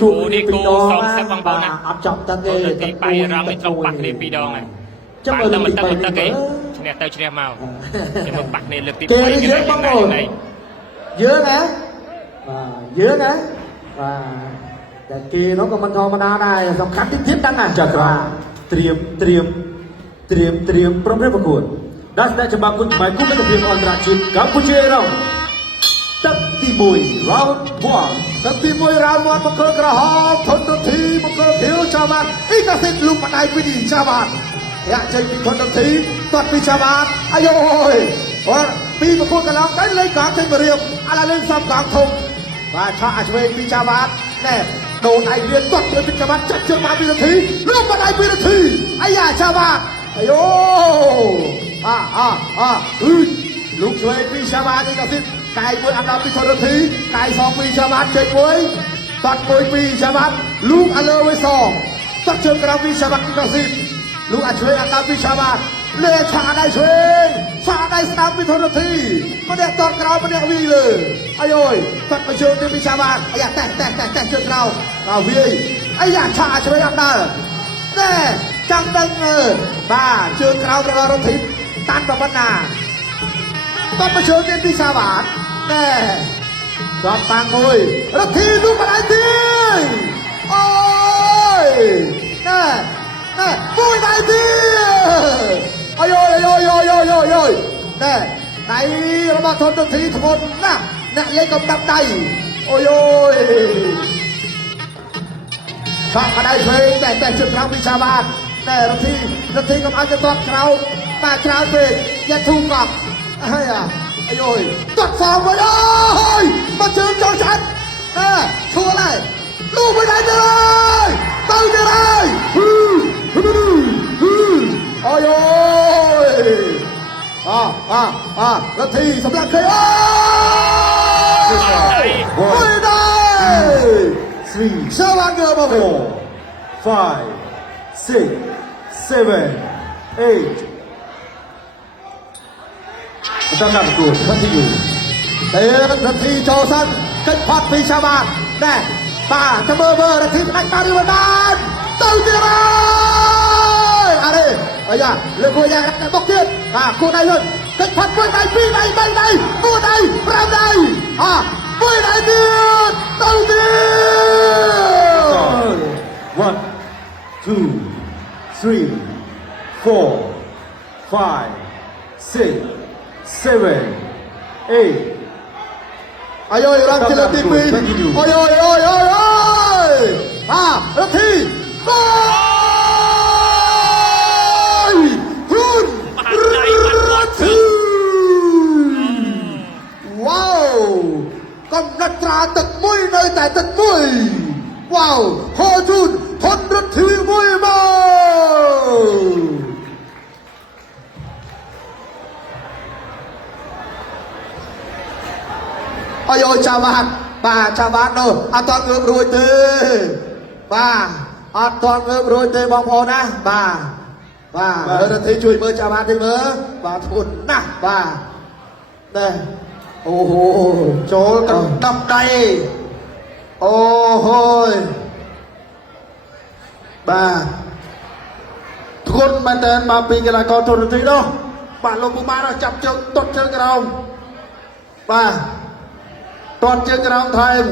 ជួបនេះគូសំសឹកបងប្អូនណាអត់ចប់ទឹកទេទីបាយរងនេះត្រូវបាក់គ្នា2ដងហើយចាំមើលតែទឹកទេឈ្នះទៅឈ្នះមកចាំមើលបាក់គ្នាលើកទី3គេយើងបងប្អូនយើងណាយើងណាតែគេនោះក៏មិនធម្មតាដែរសំខាន់ទៀតដឹងណាចាត្រាត្រៀមព្រមរៀបប្រកួតដែលស្ដេចច្បាប់គុណខ្មែរគុំមិត្តភាពអន្តរជាតិកម្ពុជារងទឹកទី1 round 1ទឹកទី1 round 1មកក្រហមធនធីមកខៀវចាបាត់អ៊ីកាសិតលុបបដៃពីចាបាត់យ៉ាចេញពីធនធីតាត់ពីចាបាត់អាយអូពីប្រកួតកន្លងទៅលេងកងចេញមករៀបឥឡូវលេងសំកងធំបាទឆាក់ឆ្វេងពីចាបាត់ណែដូនឯងរៀនតាត់ពីចាបាត់ចាក់ជើងមកពីនាទីលុបបដៃពីនាទីអាយ៉ាចាបាត់អាយអូលោកឆ្វេងពីចាបាត់នេះក៏សិតកាយមួយអាប់ដល់ពីធនធីកាយសងពីចាបាត់ចេញមួយតាត់មួយពីចាបាត់លូកឥឡូវវិញសងតាត់ជើងក្រៅពីចាបាត់ក៏សិតលោកអាចឆ្វេងអាប់ដល់ពីចាបាត់លេឆាដៃឆ្វេងឆាដៃស្ដាប់ពីធនធីម្នាក់តតក្រៅម្នាក់វីលើអាយអូយតាត់មកជើងទៅពីចាបាត់អាយ៉ាតែជើងក្រៅវាយអាយ៉ាឆាឆ្វេងអាប់ដល់ណែចាំដឹងបាទជើងក្រៅរបស់រធីតាន់ប្រវត្តិណាតបជើងទៀតពីសាបាតណែគាត់តាំងមួយរធីនោះបដៃទីអូយណែមួយដៃទីអាយណែដៃរបស់ធនរធីធ្ងន់ណាស់អ្នកលេងកំដាប់ដៃអូយឆក់បដៃឆ្វេងតែជើងក្រៅពីសាបាតណែរធីកុំឲ្យទៅតបក្រៅបាទក្រៅពេកយ៉ាធូកប់ហើយអាយតាត់សងវិញអើយមកជើងចូលចាត់ឈួលហើយលូកមិនได้เลยទៅទៀតហើយអូយរធីសម្រាប់គេអូយ3 7 5 6 7 8ต้องการตัวทันทีอยู่แต่ทันทีโจสันขึ้นพอดปีชาบานแน่ป้าจะเบอร์ทันทีนักตาดีวันนั้นตื่นเต้นเลยอะไรเรื่องคุยยังแต่บอกเตี้ยคู่ใดเลยขึ้นพอดด้วยใดปีใดใบใดคู่ใดพระใดปีใดเตี้ยตื่นเต้น 1 2 3 4 5 6 7 8 ayo orang kira TV ayo Rati gol Rati wow កំណត់ត្រាទឹកមួយនៅតែទឹកមួយវ៉ាវហូជូនធនរទ្ធីមួយមកអាយចាបាត់ចាបាត់នោះអត់តងើបរួចទេអត់តងើបរួចទេបងប្អូនណារទ្ធីជួយមើលចាបាត់ទេមើលធ្ងន់ណាស់នេះអូហូចូលកណ្ដាប់ដៃអូហូយធ្ងន់មែនតើមកពីកីឡាករធនរទ្ធីនោះលោកពុកបានចាប់ជើងតត់ជើងក្រោមតត់ជើងក្រោមថែម